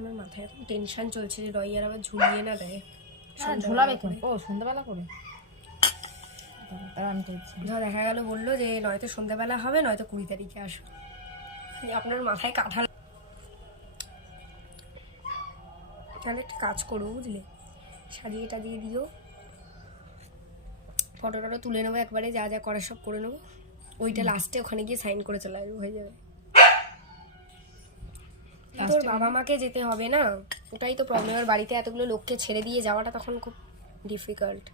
আমার মাথায় এখন টেনশন চলছে যে রয় আর আবার ঝুলিয়ে না দেয়। হ্যাঁ ঝোলাবে কেন? ও সন্ধ্যাবেলা করে? ধর দেখা গেল বলল যে নয়তো সন্ধ্যাবেলা হবে নয়তো কুড়ি তারিখে আসো। এই আপনার মাথায় কাঁঠাল। তাহলে একটা কাজ করব বুঝলে? সাজিয়ে টাজিয়ে দিও। ফটো টটো তুলে নেব একবারে যা যা করার সব করে নেব। ওইটা লাস্টে ওখানে গিয়ে সাইন করে চলে আসব হয়ে যাবে। তোর বাবা মাকে যেতে হবে না? ওটাই তো প্রবলেম আর বাড়িতে এতগুলো লোককে ছেড়ে দিয়ে যাওয়াটা তখন খুব ডিফিকাল্ট